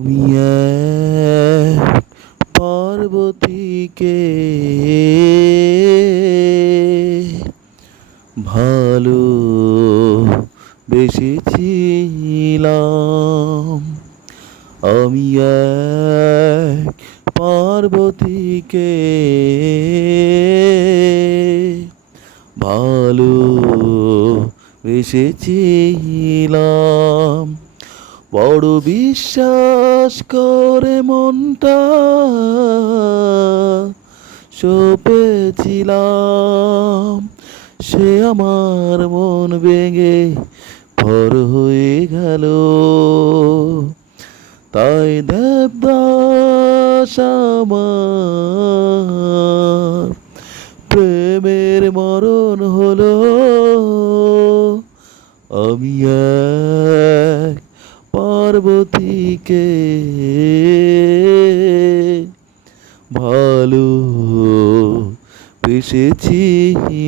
আমি এক পার্বতীকে ভালো বেসেছিলাম। আমি এক পার্বতীকে ভালো বেসেছিলাম। বড় বিশ্বাস করে মনটা। সপেছিলাম সে আমার মন ভেঙে ভর হয়ে গেল। তাই দেবদাস আমার প্রেমের মরণ হলো। আমি পার্বতীকে। ভালো বেসেছিলাম